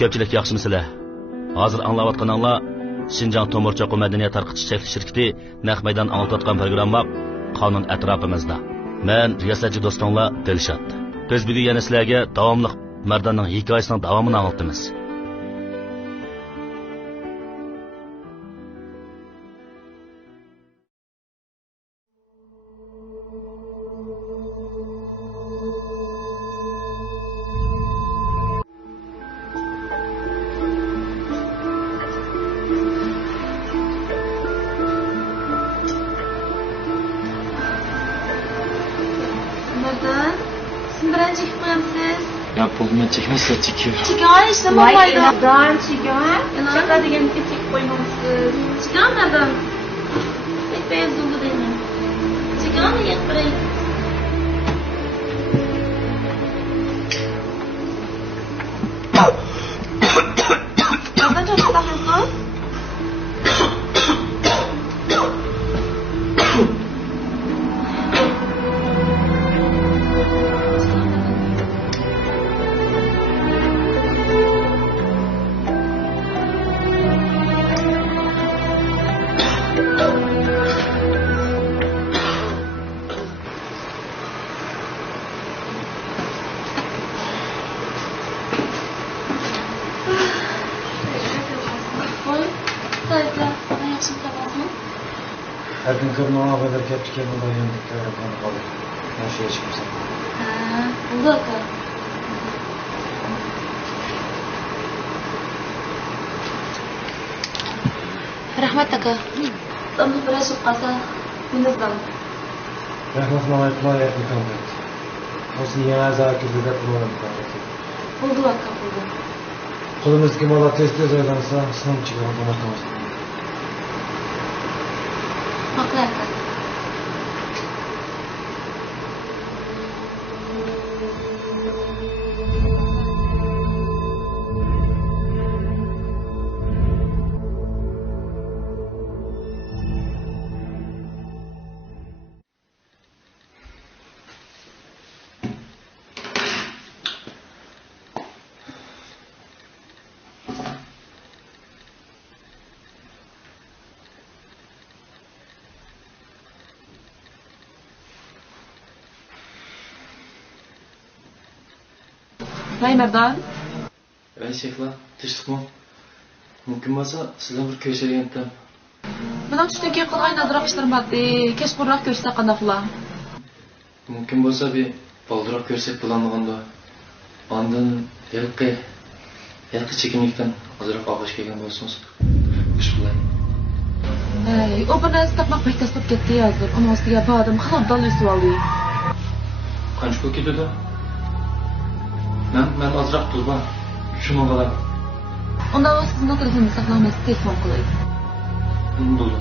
Ko'pchilik yaxshimisizlar? Hozir anglayotganinglar Şinjan Tomir Cho'qi madaniyat tarqatish chekli shirkati naq maydon anlatayotgan programma qonun atrofimizda. Men riyosatchi do'stinglar Dilshod. Biz bugun yana sizlarga davomli Mardanning hikoyasining davomini anlatamiz. Çekmezse çekiyor. Çıkar işte babaydı. Nereden çıkar? Çıkar diye bir tek koymamışsın. Çıkarmadım. Pek beyaz oldu benim. Çıkar mı yet burayı? Nereden çok daha Her gün kırmağına kadar kepçiken olayın dikkat edin kalır. Ben şeye çıkmışsam. Bu da kal. Rahmat aka. Tamam biraz uqasa. Minizdan. Rahmat mamay kılaya yakın kaldı. Olsun yana zakirde de kullanım kaldı. Buldu aka buldu. Kulumuz kim ola tez oylansa sınıf çıkarım domatımız. Haklı aka. Vay Merdan. Ben Şefla, tıştık mı? Mümkün olsa sizden bir köşeye yendim. Bunun tushdan keyin qilgan nazroq ishlarim bor. Kechqurunroq ko'rsak qandoqla? Mümkün olsa bir baldırak görsek bulanmaganda. Ondan yalqı çekinlikten azırak ağaç kelgan bo'lsangiz. Xush bulayım. O bir narsa topmoq pek tasib ketdi hozir. Uni ostiga bordim, xalqdan o'sib oldi. Qancha pul ketadi? Ben azırak durma. Şunu alalım. Undan o sizning telefoningizni saqlamaysiz, telefon qilay. Dolu.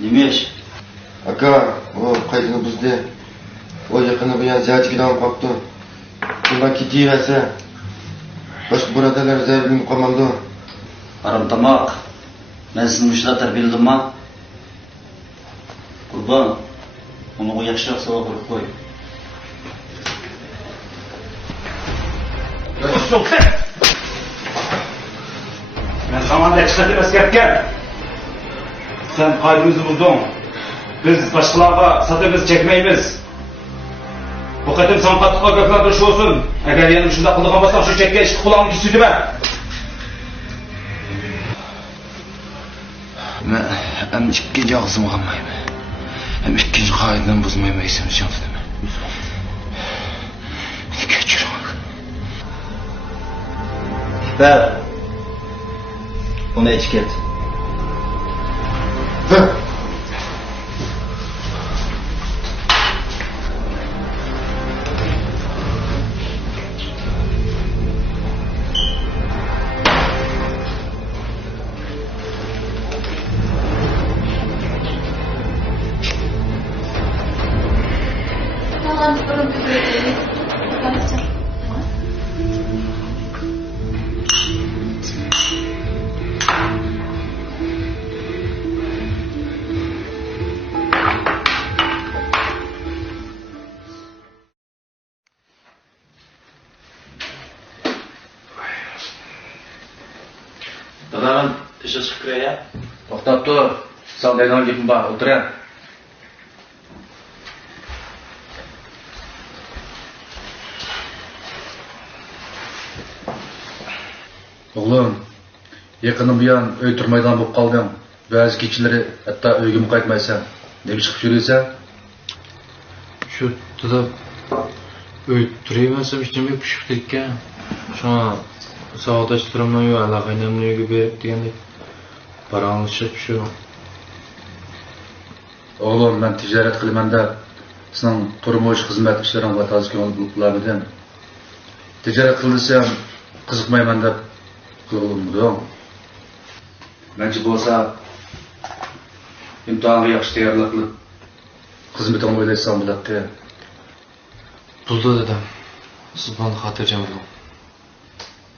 Demiş. Aka, o kaydını buzdu. O yakını bu yan ziyareti giden kaptı. Bundan kitiverse. Başka buradalar zevkini komandı. Aramtamak. Ben sizin müşteri terbiyeledim mi? Kurban. Onu o yakışık sabah bırak koy. Ben zamanda çıkartıp askerken sen kalbimizi buldun. Biz başkalarga satımız çekmeyimiz. Bu kadar sanqatlıqqa gaplardırışı olsun. Eğer yanım şunda kıldıgan basam şu çekke işte kulağımı sütü be. Ben hem ikkinci ağzımı kalmayayım. Hem ikinci kaydıdan bozmayayım eysem şansını. Geçir onu. Ver. Ona etiket. Ver. Tamam, durun bir bekleyin. Tamam. Dada ben işe çıkıp ya. To'xtab tur. Sen deydigan gapim bor, o'tiring. Oğlum, yakını bu yan öy turmaydan bo'lib qolgan. Ba'zi kechalari hatto uyga qaytmaysan. Nega chiqib yuraysan? Şu dada öğüttüreyemezsem içime pişik ekan. Şuna sağdaşlarımdan yo alaqaynamni uyga berib degandek paranglashib shu. Oğlum, ben ticaret qilaman deb sening turmush xizmat ishlaringga tazkir qilamidim. Ticaret qilsam qiziqmayman deb qildim. Menchi bo'lsa imtihonga yaxshi tayyorlik qilib xizmatimni o'ylaysam bo'ladi. Buldu dedem. Siz bana xotirjam bo'ling.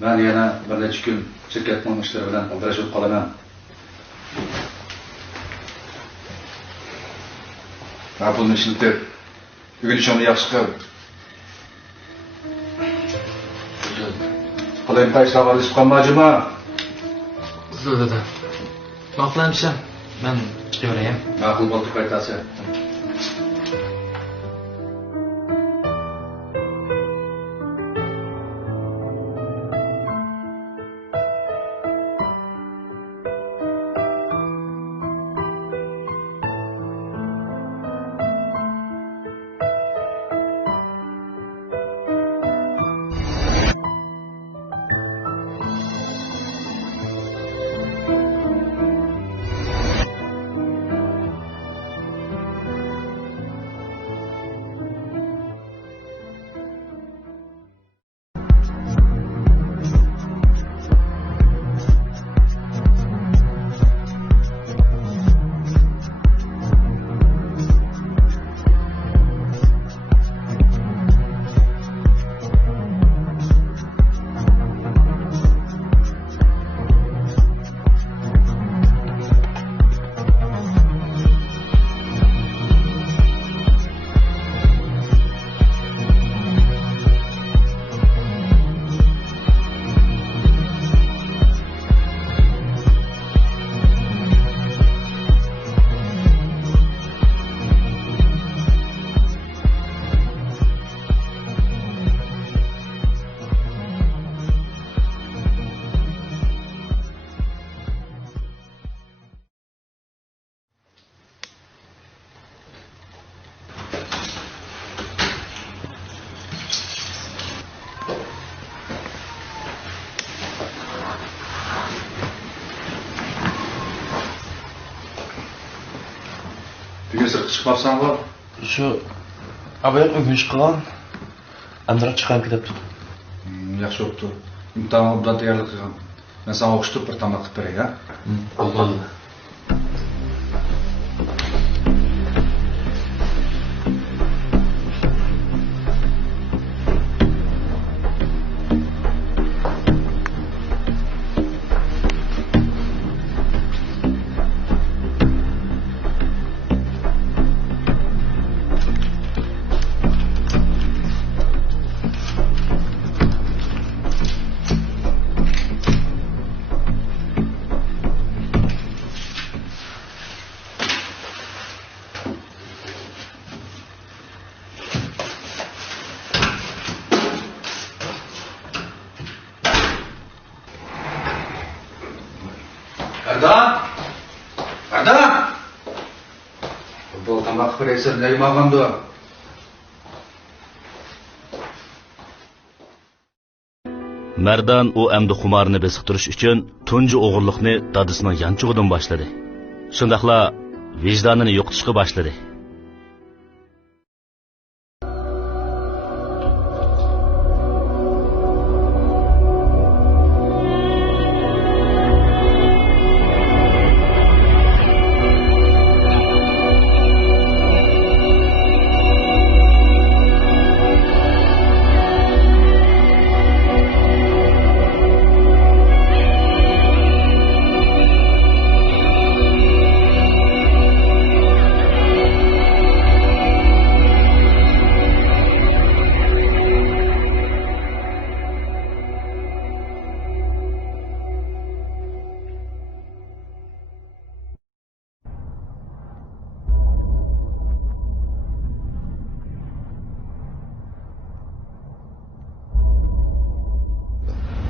Ben yana bir necha kun shirkatning ishlari bilan aldirashib qolaman. Pulni ishlatib, uyga nishonni yaxshi qil. Qo'lim tashlab olishib qolmajima. Buldu dedem. Maqlanmışam. Ben chiqaverayim. Ma'qul bo'ldi, qaytasi. Bugun sirtga chiqmabsanmi? Şu abayam o'g'inish qilgan. Andiroq chiqarib ketibdi. Yaxshi bo'pti. Imtihonga obdan tayyorlik qilgan. Men sana o'qishtirib bir tamoq qilib beray, ha? Bo'ldi. Merdan! Futbol tamak presi neymagandı? Merdan u əmdi xumarını besiqtirish uchun tunji o'g'irlikni dadisining yanchug'idan boshladi. Shundaqla vijdonini yo'qotishga boshladi.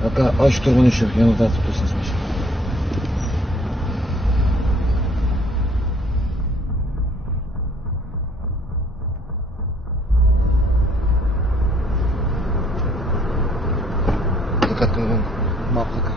Aka aç turgun işi yanında tutuyorsunuz. Dikkatli olun. Mutlaka.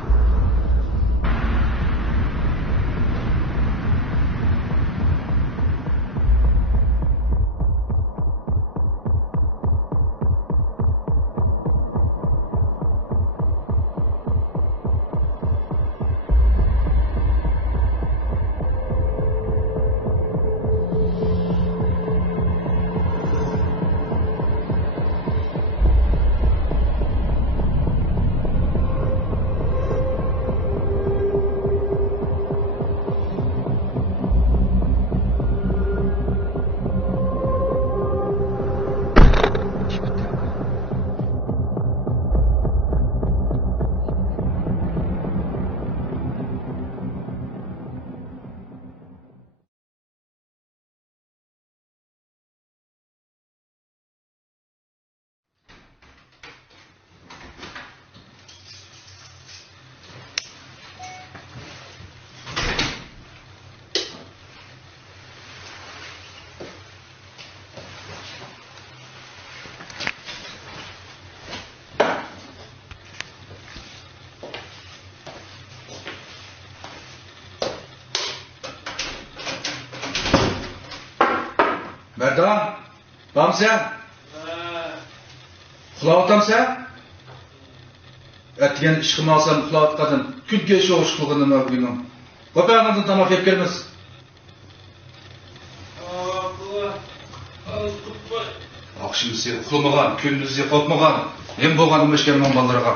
Merdan, tam sen? Xulavatam sen? Etken işkimi alsam xulavat kadın, külge şu hoşluğunu mu bugünüm? Kopyanladın tamak hep gelmez. Akşam sen xulmagan, gündüzde kopmagan, hem boğanım eşkenmen ballarıga.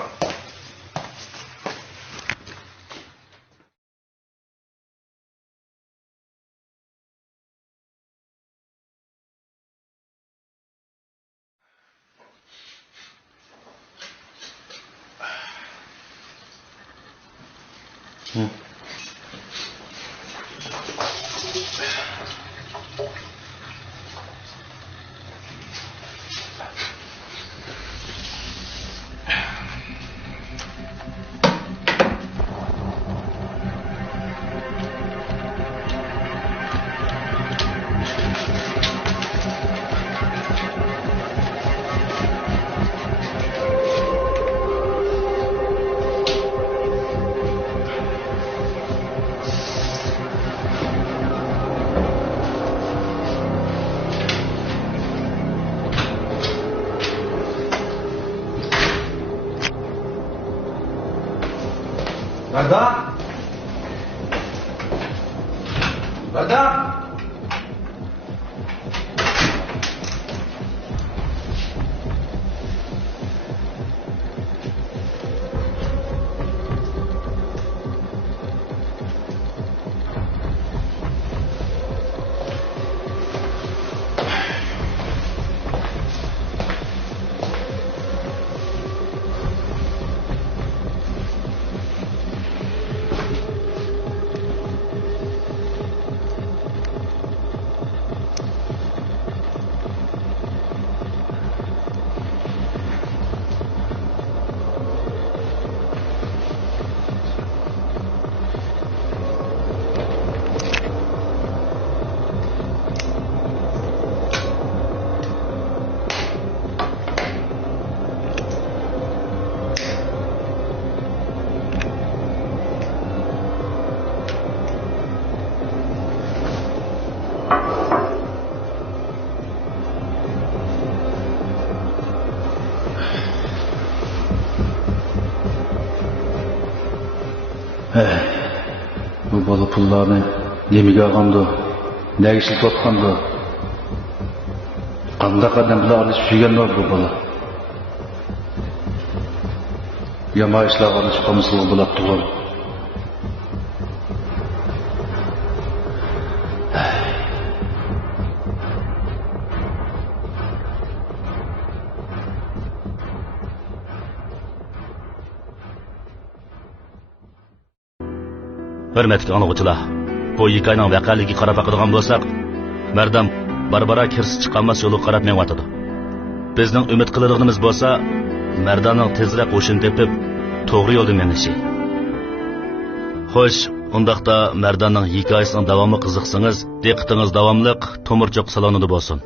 Merdan! Merdan! bu bola pullarni nemaga olgandi, nega ishlatayotgandi, qanday qadamlarni tushigandi bu bola. Yama ishlarga aralashib qolmasa bo'ladi. Hürmetli anlıqçılar, bu hikayenin vəqəliyi qarab baxadigan bolsaq, Mərdam barbara kirsiz chiqolmas yo'li qarab menyotadı. Bizning umid qiladiganimiz bo'lsa, Mərdanning tezroq o'shin tepib, to'g'ri yo'lda menishi. Xo'sh, undaqda Mərdanning hikoyasining davomi qiziqsangiz, diqqatingiz davomliq Tomurchoq salonida bo'lsin.